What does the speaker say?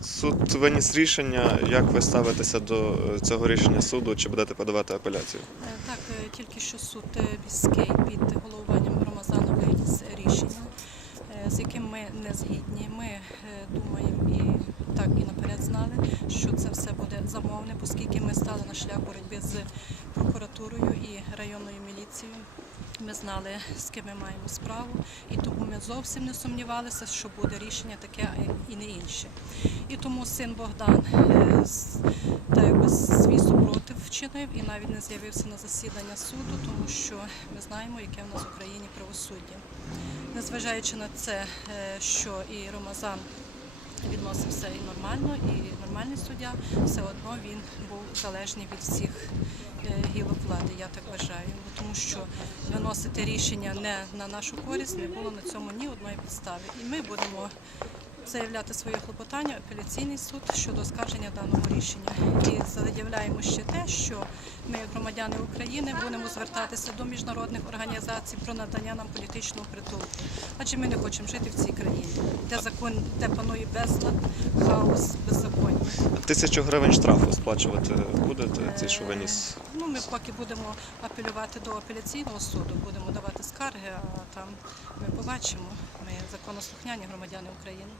Суд виніс рішення. Як ви ставитеся до е, цього рішення суду? Чи будете подавати апеляцію? Е, Так, е, тільки що суд міський під головуванням Ромазана виніс рішення, з яким ми не згідні. Ми думаємо і так і наперед знали, що це все буде замовне, оскільки ми стали на шлях боротьби з прокуратурою і районною міліцією. Ми знали, з ким ми маємо справу, і тому ми зовсім не сумнівалися, що буде рішення таке і не інше. І тому син Богдан е, та якби свій супротив вчинив і навіть не з'явився на засідання суду, тому що ми знаємо, яке в нас в Україні правосуддя. Незважаючи на це, е, що і Ромазан відносився і нормально, і нормальний суддя, все одно він був залежний від всіх виносити рішення не на нашу користь не було на цьому ні одної підстави. І ми будемо заявляти своє клопотання апеляційний суд щодо оскарження даного рішення. І заявляємо ще те, що ми, як громадяни України, будемо звертатися до міжнародних організацій про надання нам політичного притулку. Адже ми не хочемо жити в цій країні, де закон, де панує безлад, хаос. Тисячу гривень штрафу сплачувати будете? Ці що? Ну, ми поки будемо апелювати до апеляційного суду, будемо давати скарги, а там ми побачимо. Ми законослухняні громадяни України.